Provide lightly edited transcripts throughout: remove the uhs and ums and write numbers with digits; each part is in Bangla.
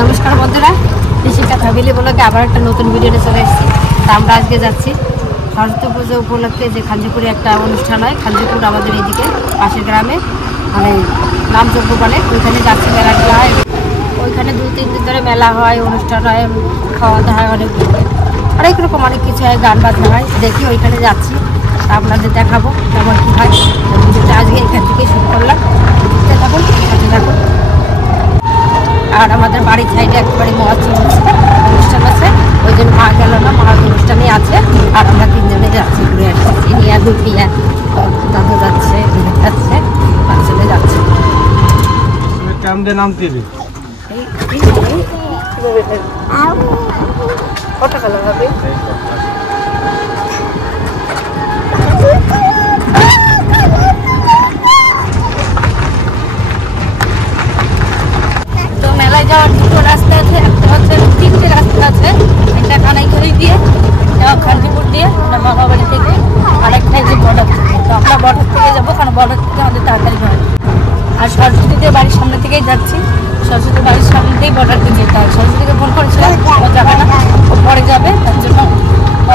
নমস্কার বন্ধুরা, কৃষিকা ফ্যামিলি ব্লগে আবার একটা নতুন ভিডিওতে চলে এসেছি। তা আমরা আজকে যাচ্ছি সরস্বতী পুজো উপলক্ষে যে খাঞ্জিপুরে একটা অনুষ্ঠান হয়। খাঞ্জিপুর আমাদের এইদিকে পাশের গ্রামে, মানে নামযজ্ঞ বলে, ওইখানে যাচ্ছি। মেলাটা হয় ওইখানে 2-3 দিন ধরে মেলা হয়, অনুষ্ঠান হয়, খাওয়া দাওয়া হয়, অনেক রকম অনেক কিছু হয়, গান বাজনা হয়। দেখি ওইখানে যাচ্ছি, তা আপনাদের দেখাবো কেমন কী হয়। ভিডিওটা আজকে এখান থেকে শুরু করলাম, দেখুন সাথে থাকুন। আর আমাদের বাড়ির সাইডে একেবারে মহোৎসব অনুষ্ঠান আছে, ওই জন্য মা গেল না, মা অনুষ্ঠানে আছে। আর আমরা 3 জনে যাচ্ছি ঘুরে আসছি। চিনিয়া দুপিয়া দাদু যাচ্ছে, যাচ্ছে, চলে যাচ্ছে। কত কালার হবে? মেলায় যাওয়ার 2টো রাস্তা আছে, একটা হচ্ছে 3টে রাস্তা আছে। একটা কানাইঘড়ি দিয়ে, খাঞ্জিপুর দিয়ে মামাবাড়ি থেকে, আরেকটা যে বর্ডার থেকে। তো আমরা বর্ডার থেকে যাবো, কারণ বর্ডার থেকে আমাদের তাড়াতাড়ি হয়। আর সরস্বতীদের বাড়ির সামনে থেকেই যাচ্ছি, সরস্বতীর বাড়ির সামনে থেকেই বর্ডারকে যেতে হয়। সরস্বতীকে ফোন করেছিলাম, ও যাবে না, ও পরে যাবে, তার জন্য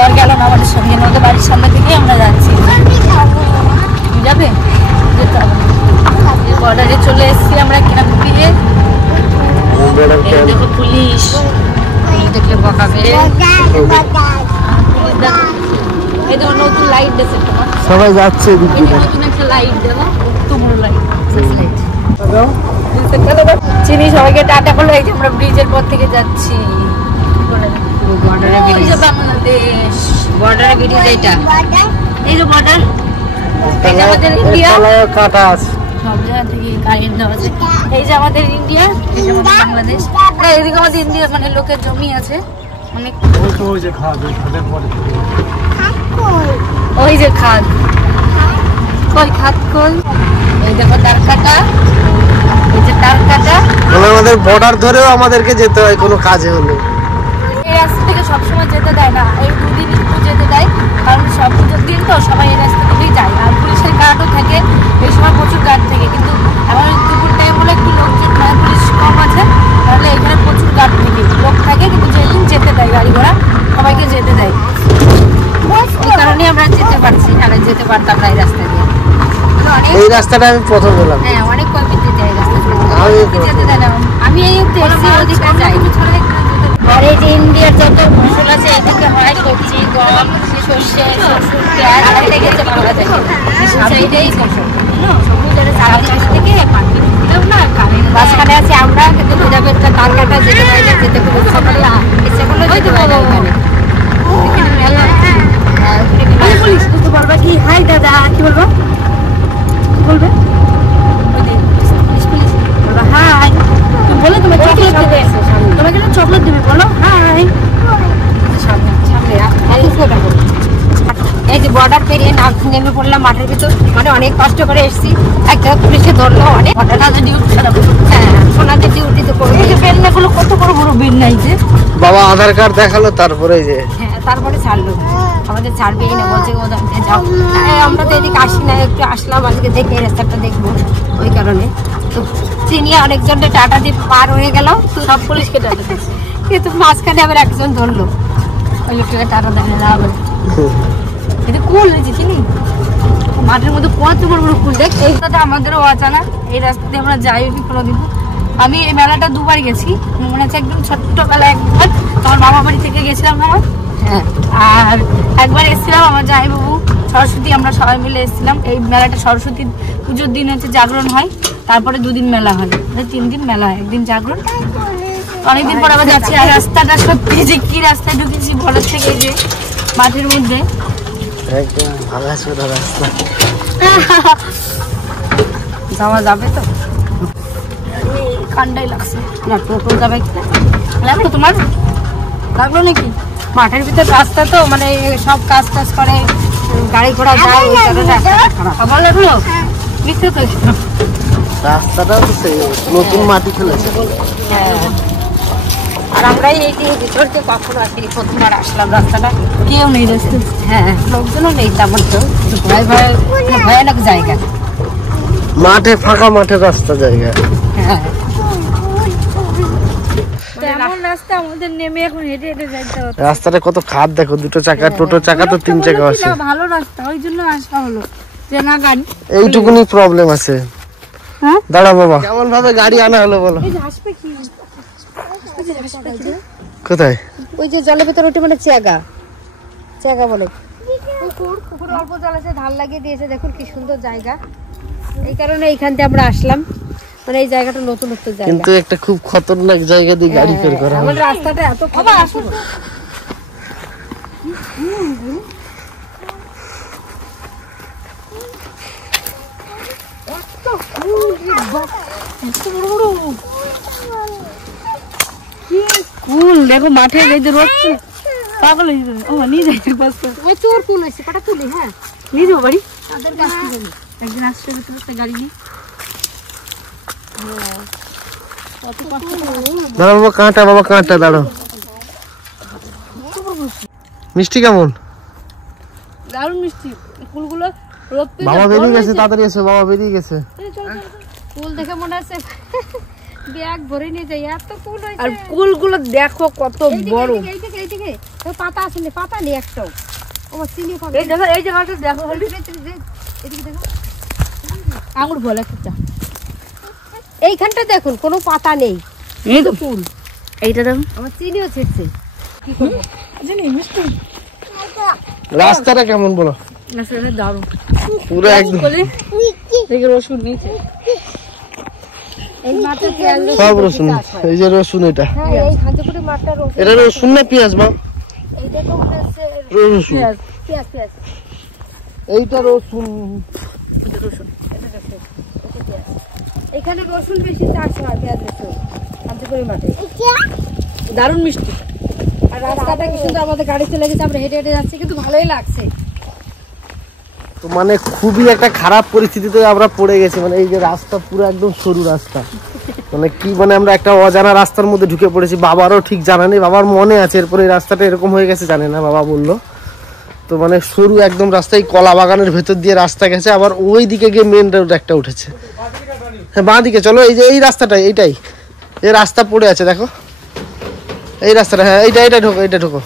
আর গেল না আমাদের সঙ্গে। ওদের বাড়ির সামনে থেকেই আমরা যাচ্ছি। যাবে, যেতে হবে। বর্ডারে চলে এসেছি আমরা, কিনা দিয়ে দেখো পুলিশ দেখলে বকাবে। এই দেখো নতুন লাইট দিয়েছে, সবাই যাচ্ছে, নতুন একটা লাইট দেবো, তুমুল লাইট। চিনি সবাইকে টাটা করলো। এই যে আমরা ব্রিজের পর থেকে যাচ্ছি, বর্ডারে ব্রিজ, বাংলাদেশ বর্ডারে ব্রিজ। এইটা এই যে বর্ডার, এই যে আমাদের ইন্ডিয়া, কাটা আছে সব জায়গা থেকে কারেন্ট দেওয়া আছে। এই যে আমাদের ইন্ডিয়া, এই যে আমাদের বাংলাদেশ। এদিকে আমাদের ইন্ডিয়া, মানে লোকের জমি আছে অনেক। ওই যে খাদ, কই খাদ কই, এই দেখো তার কাটা, এই যে তার কাটা। আমাদের বর্ডার ধরেও আমাদেরকে যেতে হয় কোনো কাজে হলে। এই রাস্তা থেকে সবসময় যেতে দেয় না, এই 2 দিন একটু যেতে দেয়, কারণ সব পুজোর দিন তো সবাই এই রাস্তা থেকেই যায়। আর পুলিশের গার্ডও থাকে, এই সময় প্রচুর গার্ড থাকে। কিন্তু এখন দুপুর টাইম বলে একটু লোক পুলিশ কম আছে, তাহলে এখানে প্রচুর গার্ড থাকে, লোক থাকে। কিন্তু যেদিন যেতে দেয় গাড়ি ঘোড়া সবাইকে যেতে দেয়, এই কারণে আমরা যেতে পারছি, আর যেতে পারতাম না এই রাস্তা দিয়ে। এই রাস্তাটা আমি প্রথম বললাম, হ্যাঁ অনেক কমে যেতে হয় রাস্তা দিয়ে, যেতে দেয় না। আমি এই ওদিকে যাই। আর এই যে ইন্ডিয়ার যত ফসল আছে এদিকে হয়, সবজি, গম, সর্ষে, শ্বশুর, পেঁয়াজ, আর লেগেছে পাওয়া যায়। সেইটাই ফসল থেকে মাঝখানে আছে আমরা, কিন্তু নিরাপত্তা তার কাটা যেতে পারি না, যেতে খুব ইচ্ছা করলে ইচ্ছা করলে যেতে পারি না। ওখানে মেলা পুলিশ বুঝতে পারবা কি? হাই দাদা, কি বলবো, কি বলবে? হাই তুমি বলে, তোমার চকলেট দেবে, তোমাকে না চকলেট দেবে, বলো হাই। এই যে বর্ডার পেরিয়ে নেমে পড়লাম মাঠের ভিতর, মানে অনেক কষ্ট করে এসেছি। একটা পুলিশে ধরলো, অনেক সোনাদের ডিউটি তো করবে। এই যে বেলনাগুলো কত বড় বড় বেলনা, এই যে বাবা আধার কার্ড দেখালো, তারপরে যে হ্যাঁ তারপরে ছাড়লো। আমাদের ছাড়বেই না, বলছে যাও। আমরা তো এদিকে আসি না, একটু আসলাম আজকে দেখে এই রাস্তাটা দেখবো, ওই কারণে। তো চিনিয়ে অনেকজনকে টাটা দিয়ে পার হয়ে গেল, তো সব পুলিশকে টাটা দিচ্ছে, কিন্তু মাঝখানে আবার একজন ধরলো, ওই লোকটাকে টাটা দেখে না। আবার এটা কুল হয়েছে, চিনি মাঠের মধ্যে কত বড় বড় কুল। দেখ এই কথাটা আমাদেরও অজানা, এই রাস্তা দিয়ে আমরা যাইনি কোনোদিন। আমি এই মেলাটা 2বার গেছি, মনে হচ্ছে একদম ছোট্টবেলা একবার আমার মামা বাড়ি থেকে গেছিলাম না, হ্যাঁ। আর একবার এসেছিলাম আমার জামাইবাবু, সরস্বতী, আমরা সবাই মিলে এসেছিলাম। এই মেলাটা সরস্বতী পুজোর দিন হচ্ছে জাগরণ হয়, তারপরে 2 দিন মেলা হয়, 3 দিন মেলা হয়, 1 দিন জাগরণ। অনেকদিন পর আবার যাচ্ছি। আর রাস্তাটা সত্যি যে কি রাস্তায় ঢুকেছি বলার থেকে, এই যে মাঠের মধ্যে একদম ভাঙা চোরা রাস্তা। যাওয়া যাবে তো? ঠান্ডাই লাগছে না, টোটো যাবে কিনা লাগলো? তোমার লাগলো নাকি? মাঠের ভিতর রাস্তা তো, মানে সব কাজ টাজ করে, গাড়ি ঘোড়া যায়, ওই কারণে রাস্তাটা খারাপ। আবার লাগলো মিথ্যে তো, রাস্তাটা নতুন মাটি ফেলেছে। হ্যাঁ, আর আমরা এই যে ভিতর দিয়ে কখনো আসি, প্রথমবার আসলাম। রাস্তাটা কেউ নেই রাস্তা, হ্যাঁ লোকজনও নেই তেমন, তো ভয়ানক জায়গা। মাঠে, ফাঁকা মাঠে রাস্তা জায়গা। হ্যাঁ রাস্তা, আমাদের নেমে এখন হেঁটে হেঁটে যাইতে হবে। রাস্তাটা কত খাদ দেখো, দুটো চাকা, টোটো চাকা তো 3 চাকা আছে। ভালো রাস্তা, ওই জন্য আসা হলো যে না গাড়ি এইটুকুনি প্রবলেম আছে। হ্যাঁ দাঁড়া বাবা, কেমন ভাবে গাড়ি আনা হলো বলো? এই যে আসবে কি, কোথায়? ওই যে জলের ভেতর ওটা মানে চেগা বলে পুকুর অল্প জল আছে, ধান লাগিয়ে দিয়েছে, দেখুন কি সুন্দর জায়গা। এই কারণে এইখান থেকে আমরা আসলাম, মানে এই জায়গাটা নতুনত্ব জায়গা, কিন্তু একটা খুব খতরনাক জায়গা দিয়ে গাড়ি বের করা হয়। আমাদের রাস্তাটা এত খতরনাক। কুল দেখো মাঠে এই যে রোদ পাগল হয়ে যাবে। ও নিয়ে যাই বাস করে, ওই তোর ফুল হয়েছে, পাটা তুলি। হ্যাঁ নিয়ে যাবো বাড়ি। তাদের কাছ থেকে নিই। একদিন আসছে একটা গাড়ি নিয়ে। দাঁড়া বাবা, কাঁটা বাবা, কাঁটা দাঁড়াও। মিষ্টি কেমন? দারুণ মিষ্টি ফুলগুলো। রোদ বাবা বেরিয়ে গেছে, তাড়াতাড়ি এসো, বাবা বেরিয়ে গেছে। ফুল দেখে মনে আছে ব্যাগ ভরে নিয়ে যাই, এত ফুল হয়েছে। আর ফুলগুলো দেখো কত বড়। এইদিকে তো পাতা আছে না, পাতা নেই একটাও। ও চিনি খাবে। এই দেখো, এই জায়গাটা দেখো, এদিকে দেখো, আঙুর বলে একটা। এইখানটা দেখুন কোনো পাতা নেই, এই তো ফুল। এইটা দেখো, আমার চিনিও ছিটছে। কি করবো জানি মিষ্টি। রাস্তাটা কেমন বলো? আসলে দারুণ পুরো একদম বলে দেখে রসুন নিচে। এই মাঠে পেঁয়াজ সব রসুন। এই যে রসুন, এটা হ্যাঁ, এই খাঁচাপুরি মাঠটা রসুন। এটা রসুন না পেঁয়াজ মা? এইটা তো মনে হচ্ছে রসুন। পেঁয়াজ। এইটা রসুন। এখানে রসুন বেশি চাষ হয়, পেঁয়াজ রসুন খাঁচাপুরি মাঠে। দারুণ মিষ্টি। আর রাস্তাটা কি সুন্দর, আমাদের গাড়ি চলে গেছে, আমরা হেঁটে হেঁটে যাচ্ছি, কিন্তু ভালোই লাগছে। তো মানে খুবই একটা খারাপ পরিস্থিতিতে আমরা পড়ে গেছি। মানে এই যে রাস্তা পুরো একদম সরু রাস্তা, মানে কি মানে আমরা একটা অজানা রাস্তার মধ্যে ঢুকে পড়েছি। বাবারও ঠিক জানা নেই, বাবার মনে আছে এরপরে এই রাস্তাটা এরকম হয়ে গেছে জানে না, বাবা বললো। তো মানে সরু একদম রাস্তায় কলা বাগানের ভেতর দিয়ে রাস্তা গেছে, আবার ওই দিকে গিয়ে মেন রোড একটা উঠেছে। হ্যাঁ বাঁ দিকে চলো, এই যে এই রাস্তাটাই, এইটাই এই রাস্তা পড়ে আছে দেখো, এই রাস্তাটা। হ্যাঁ এইটা ঢোকো, এইটা ঢোকো,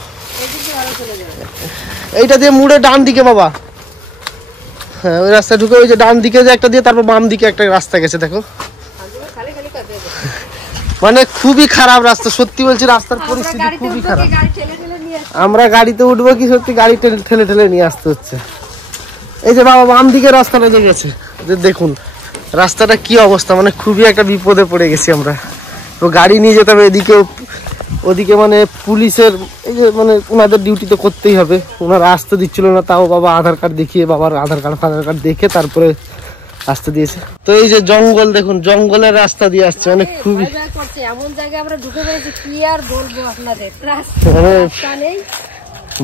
এইটা দিয়ে মুড়ে ডান দিকে বাবা। হ্যাঁ ওই রাস্তা ঢুকে ওই যে ডান দিকে যে একটা দিয়ে তারপর বাম দিকে একটা রাস্তা গেছে দেখো। মানে খুবই খারাপ রাস্তা, সত্যি বলছি রাস্তার পরিস্থিতি খুবই খারাপ। আমরা গাড়িতে উঠবো কি সত্যি গাড়ি ঠেলে ঠেলে নিয়ে আসতে হচ্ছে। এই যে বাবা বাম দিকে রাস্তাটা যে গেছে, যে দেখুন রাস্তাটা কি অবস্থা, মানে খুবই একটা বিপদে পড়ে গেছি আমরা। তো গাড়ি নিয়ে যেতে হবে এদিকে ওদিকে, মানে পুলিশের এই যে মানে ওনাদের ডিউটি তো করতেই হবে, ওনারা আসতে দিচ্ছিল না, তাও বাবা আধার কার্ড দেখিয়ে, বাবার আধার কার্ড দেখে তারপরে আসতে দিয়েছে। তো এই যে জঙ্গল দেখুন, জঙ্গলের রাস্তা দিয়ে আসছে, মানে খুবই এমন জায়গায় আমরা ঢুকে পড়েছি, কি আর বলবো আপনাদের। মানে রাস্তা নেই,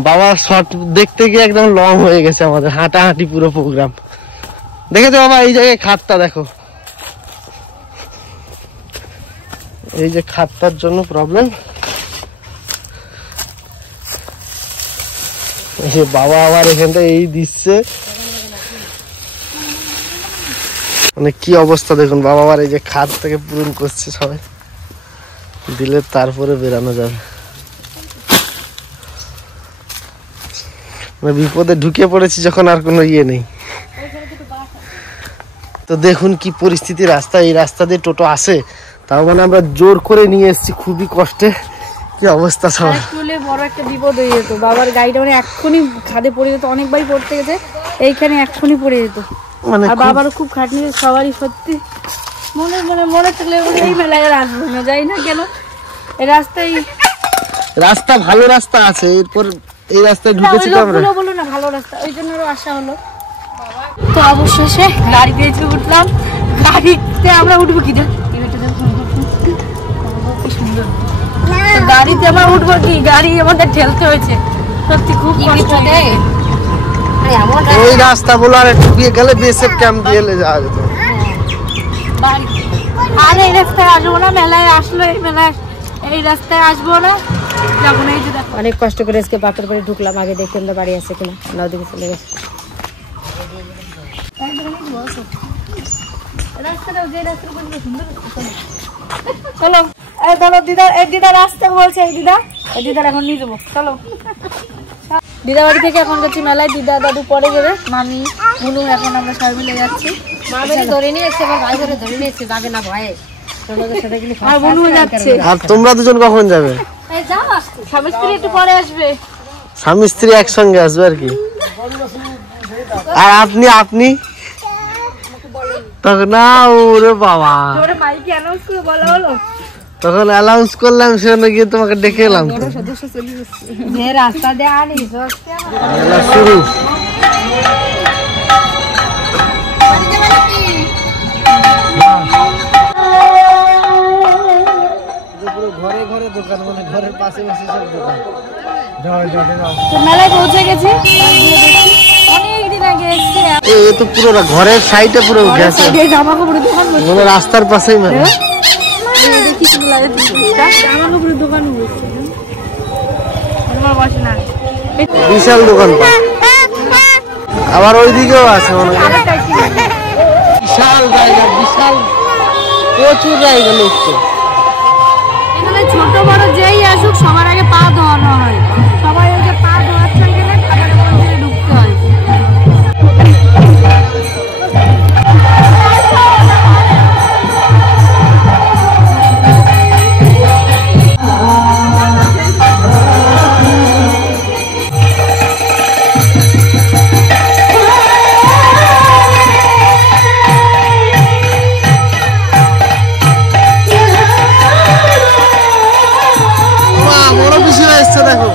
বাবা শর্ট দেখতে গিয়ে একদম লং হয়ে গেছে আমাদের, হাঁটাহাঁটি পুরো প্রোগ্রাম। দেখেছো বাবা এই জায়গায় খাতটা দেখো, এই যে খাতটার জন্য প্রবলেম। এই যে বাবা আবার এখানটা এই দিচ্ছে, মানে কি অবস্থা দেখুন, বাবা আবার এই যে খাত থেকে পূরণ করছে সবাই, দিলে তারপরে বেরানো যাবে। মানে বিপদে ঢুকে পড়েছি যখন আর কোনো ইয়ে নেই। তো দেখুন কি পরিস্থিতি রাস্তা, এই রাস্তা দিয়ে টোটো আসে, তাও মানে আমরা জোর করে নিয়ে এসেছি, খুবই কষ্টে। কি অবস্থা সব, আসলে বড় একটা বিপদ হয়ে যেত, বাবার গাড়িটা মানে এক্ষুনি খাদে পড়ে যেত, অনেকবারই পড়তে গেছে, এইখানে এক্ষুনি পড়ে যেত। মানে আর বাবারও খুব খাটনি, সবারই সত্যি মনে থাকলে এই মেলায় আর আসবো না, যাই না কেন এই রাস্তায়। রাস্তা ভালো রাস্তা আছে, এরপর এই রাস্তায় ঢুকেছি তো আমরা। বলো না ভালো রাস্তা, ওই জন্য আরো আসা হলো। তো অবশেষে গাড়িতে এসে উঠলাম, গাড়িতে আমরা উঠবো কি সুন্দর, গাড়িতে আমরা উঠবো কি, গাড়ি আমাদের ঠেলতে হয়েছে, সত্যি খুব কষ্ট দেয়। এই রাস্তা বলো আর একটু দিয়ে গেলে বিএসএফ ক্যাম্প দিয়ে যাওয়া যেত। আর এই রাস্তায় আসবো না, মেলায় আসলো এই মেলায় এই রাস্তায় আসবো না, যাবো না। এই যে দেখো অনেক কষ্ট করে আজকে পাথর বাড়ি ঢুকলাম, আগে দেখি আমরা বাড়ি আছে কিনা, না ওদিকে চলে গেছে। রাস্তাটা যে রাস্তাটা সুন্দর, চলো এই ধরো দিদা, এই দিদার আসতে বলছে, এই দিদার এখন নিয়ে যাবো, চলো। দিদা বাড়ি থেকে এখন যাচ্ছি মেলায়, দিদা দাদু পরে যাবে, মামি মুনু, এখন আমরা সবাই মিলে যাচ্ছি। মামি ধরে নিয়ে এসছে, আমার ভাই ধরে ধরে নিয়ে এসছে, যাবে না ভয়ে। আর মুনু যাচ্ছে। আর তোমরা দুজন কখন যাবে? এই যাও আসতে। স্বামী স্ত্রী একটু পরে আসবে। স্বামী স্ত্রী একসঙ্গে আসবে আর কি। আর আপনি তখন না, ওরে বাবা, তোরে মাইকে অ্যানাউন্স করে বলা হলো, তখন অ্যানাউন্স করলাম, সেখানে গিয়ে তোমাকে ডেকে এলাম। সদস্য চলে যাচ্ছে। যে রাস্তা দিয়ে আনিস মেলা শুরু। ঘরে ঘরে দোকান, মানে ঘরের পাশে পাশে সব দোকান। তো মেলায় পৌঁছে গেছি, অনেকদিন আগে এসছি। এ তো পুরো ঘরের সাইডে পুরো গেছে, জামা কাপড়ের দোকান বসছে, মানে রাস্তার পাশেই মেলা। দেখি কি লাগে, জামা কাপড়ের দোকান বসছে, তোমার বসে না। বিশাল দোকান, আবার ওইদিকেও আছে মনে হয়। বিশাল জায়গা, বিশাল প্রচুর জায়গা লোক তো। এখানে ছোট বড় যেই আসুক সবার আগে পা ধোয়ানো হয়, সবাই ওই যে পা ধোয়াচ্ছে গেলে খাবারের মধ্যে ঢুকতে হয়। বড় পিছনে এসছে দেখো।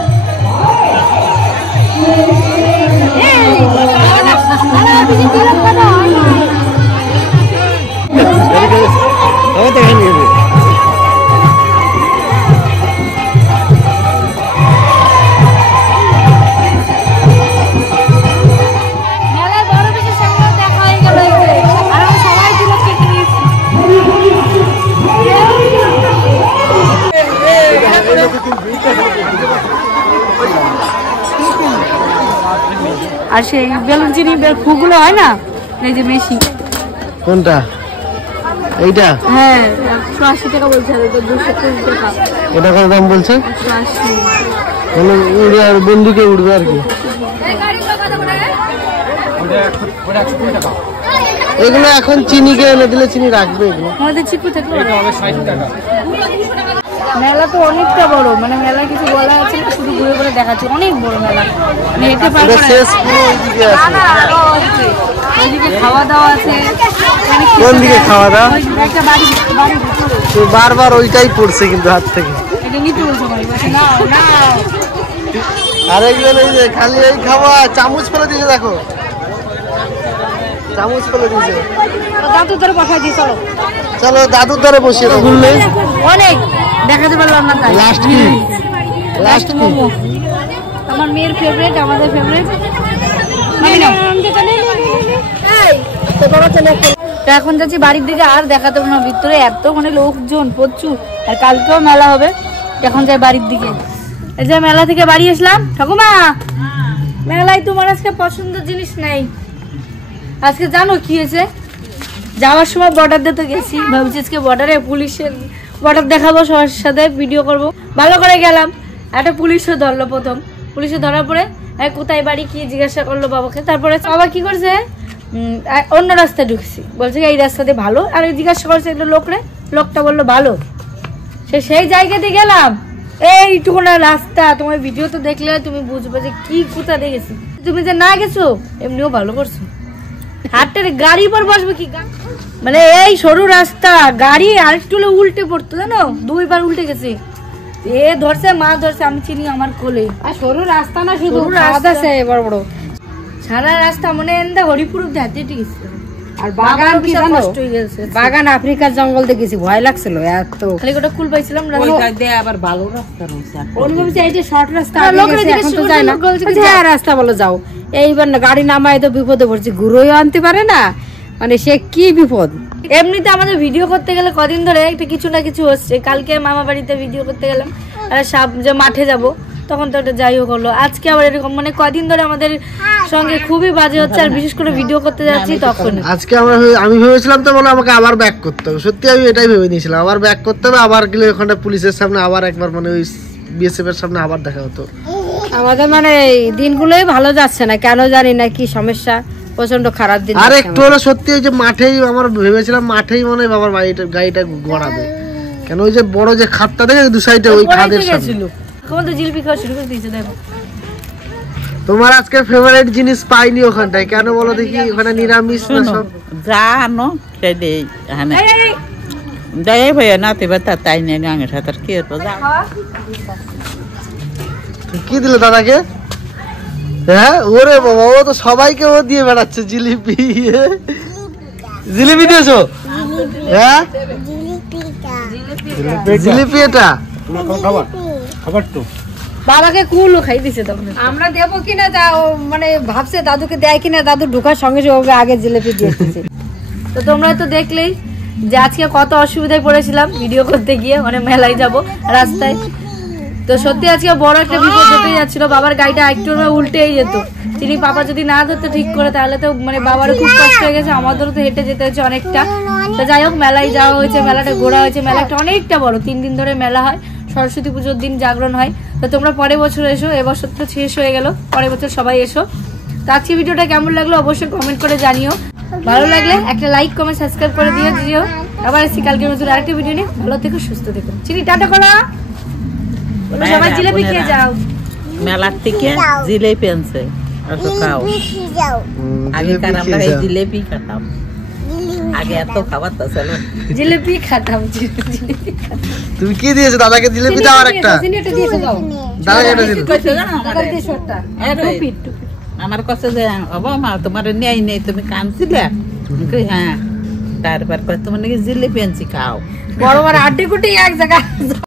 মেলায় বড় বেশি সামনে দেখা হয়ে গেল, আর আমরা সবাই দিলে কেটে নিয়েছি। আর সেই বেলুন চিনি ফুগুলো হয় না, এই যে মেশি, কোনটা? এইটা? হ্যাঁ 180 টাকা বলছে, আর ওটা 220 টাকা। এটা কত দাম বলছে? 180। মানে উড়ে আর বন্দুকে উঠবে আর কি। এগুলো এখন চিনিকে এনে দিলে চিনি রাখবে এগুলো। আমাদের চিপু থাকলো। মেলা তো অনেকটা বড়, মানে মেলা কিছু বলা আছে না, শুধু ঘুরে ঘুরে দেখাচ্ছে, অনেক বড় মেলা। হেঁটে পারবো এটা না। শেষ পুরো ওইদিকে আছে। ওইদিকে খাওয়া দাওয়া আছে। কোন দিকে খাওয়া দাওয়া? ওই একটা বাড়ি ভিতরে। তো বারবার ওইটাই পড়ছে কিন্তু হাত থেকে। এটা নিতে বলছো বাড়ি, বলছে না না। আর একজন এই যে খালি এই খাওয়া, চামচ ফেলে দিয়েছে দেখো, চামচ ফেলে দিয়েছে। দাদু ধরে বসাই দিই, চলো চলো দাদুর ধারে বসিয়ে দাও। ঘুরলে অনেক দেখাতে পারলাম না তাই। লাস্ট কি? লাস্ট কি? মোমো আমার মেয়ের ফেভারিট, আমাদের ফেভারিট। তো এখন যাচ্ছি বাড়ির দিকে, আর দেখাতে পারবো না, ভিতরে এত মানে লোকজন প্রচুর, আর কালকেও মেলা হবে। এখন যাই বাড়ির দিকে। এই যে মেলা থেকে বাড়ি আসলাম। ঠাকুমা, মেলায় তোমার আজকে পছন্দের জিনিস নাই। আজকে জানো কি হয়েছে? যাওয়ার সময় বর্ডার দিতে গেছি, ভাবছি আজকে বর্ডারে পুলিশের বর্ডার দেখাবো, সবার সাথে ভিডিও করব। ভালো করে গেলাম, একটা পুলিশও ধরলো। প্রথম পুলিশে ধরার পরে কোথায় বাড়ি কি জিজ্ঞাসা করলো বাবাকে। তারপরে বাবা কি করছে, অন্য রাস্তায় ঢুকছি, বলছে এই রাস্তাতে ভালো। আর জিজ্ঞাসা করছে একটা লোকটা বললো ভালো। সেই জায়গাতে গেলাম, এইটুকু না রাস্তা, তোমার ভিডিও তো দেখলে তুমি বুঝবে যে কি কোথা দেখেছি। তুমি যে না গেছো এমনিও ভালো করছো। হাটের গাড়ি পর বসবে কি, মানে এই সরু রাস্তা, গাড়ি আরেকটু উল্টে পড়তো, জানো 2 বার উল্টে গেছে। এ ধরছে, মা ধরছে, আমি চিনি আমার কোলে। আর সরু রাস্তা না, শুধু রাস্তা আছে বড় বড়, সারা রাস্তা মনে এন্দা হরিপুর হাতে গেছে। আর বাগান কি জানো, কষ্ট হয়ে গেছে। বাগান আফ্রিকার জঙ্গল দেখেছি, ভয় লাগছিল এত। খালি গোটা কুল পাইছিলাম। আবার ভালো রাস্তা রয়েছে, এই যে শর্ট রাস্তা লোকেরা এখন তো যায় না। হ্যাঁ রাস্তা বলো যাও, এইবার না গাড়ি নামায় তো বিপদে পড়ছি, ঘুরেও আনতে পারে না, মানে সে কি বিপদ। এমনিতে আমাদের ভিডিও করতে গেলে কদিন ধরে একটা কিছু না কিছু হচ্ছে। কালকে মামা বাড়িতে ভিডিও করতে গেলাম, যে মাঠে যাব, তখন তো ওটা যাই হোক হলো। আজকে আবার এরকম মানে কদিন ধরে আমাদের সঙ্গে খুবই বাজে হচ্ছে, আর বিশেষ করে ভিডিও করতে যাচ্ছি তখন। আজকে আমি ভেবেছিলাম তো বলে আমাকে আবার ব্যাক করতে হবে, সত্যি আমি এটাই ভেবে নিয়েছিলাম, আবার ব্যাক করতে হবে, আবার গেলে ওখানে পুলিশের সামনে আবার একবার মানে ওই বিএসএফ এর সামনে আবার দেখা হতো। আমাদের মানে এই দিনগুলোই ভালো যাচ্ছে না, কেন জানি না কি সমস্যা, প্রচন্ড খারাপ দিন। আর একটু হলো সত্যি ওই যে মাঠেই আমার ভেবেছিলাম মাঠেই মনে হয় বাবার গাড়িটা গড়াবে, কেন ওই যে বড় যে খাতটা দেখে দু সাইডে ওই খাদের সামনে। এখন তো জিলিপি খাওয়া শুরু করে দিয়েছে দেখো। তোমার আজকে ফেভারিট জিনিস পাইনি ওখানটায়, কেন বলো দেখি? ওখানে নিরামিষ না সব? জানো সেটাই যাই ভাইয়া নাতে বা তাই নিয়ে গাঙের সাথে কি হতো যা। কি দিলে দাদাকে? হ্যাঁ ওরে বাবা, ও তো সবাইকে ও দিয়ে বেড়াচ্ছে জিলিপি। জিলিপি দিয়েছো? হ্যাঁ জিলিপি, এটা খাবার তো বাবাকে কুলও খাই দিছে তখন। আমরা দেবো কিনা তা ও মানে ভাবছে দাদুকে দেয় কিনা, দাদু ঢোকার সঙ্গে সঙ্গে আগে জিলিপি দিয়েছে। তো তোমরা তো দেখলেই যে আজকে কত অসুবিধায় পড়েছিলাম ভিডিও করতে গিয়ে, মানে মেলায় যাব রাস্তায়। তো সত্যি আজকে বড় একটা বিপদ ঘটে যাচ্ছিল, বাবার গাড়িটা একটু উল্টেই যেত। চিনি পাপা যদি না ধরতো ঠিক করে তাহলে তো মানে বাবারও খুব কষ্ট হয়ে গেছে, আমাদেরও তো হেঁটে যেতে হয়েছে অনেকটা। তো যাই হোক মেলায় যাওয়া হয়েছে, মেলাটা ঘোরা হয়েছে। মেলাটা অনেকটা বড়, 3 দিন ধরে মেলা হয়, সরস্বতী পুজোর দিন জাগরণ হয়। তো তোমরা পরের বছর এসো, এবছর তো শেষ হয়ে গেল, পরের বছর সবাই এসো। তো আজকে ভিডিওটা কেমন লাগলো অবশ্যই কমেন্ট করে জানিও, ভালো লাগলে একটা লাইক কমেন্ট সাবস্ক্রাইব করে দিও। আবার এসে কালকে নতুন আরেকটা ভিডিও নিয়ে, ভালো থেকো সুস্থ থেকো। চিনি টাটা করো, সবাই জিলিপি খেয়ে যাও। মেলার থেকে জিলেপি আনছে আসো খাও। আগে কার আমরা এই জিলেপি খেতাম, আগে এত খাবার তো ছিল জিলিপি খাতাম। তুমি কি দিয়েছো দাদাকে? জিলিপি দাও আর একটা। চিনিটা দিয়েছে দাও, দাদাকে এটা দিল। দাদা দিয়েছে ওটা। আমার কাছে যে বাবা মা তোমার নেই নেই তুমি কাঁদছিলে, হ্যাঁ তারপর তোমার নাকি জিলেপি আনছি খাও। বড় বড় আড্ডি কুটি এক জায়গায়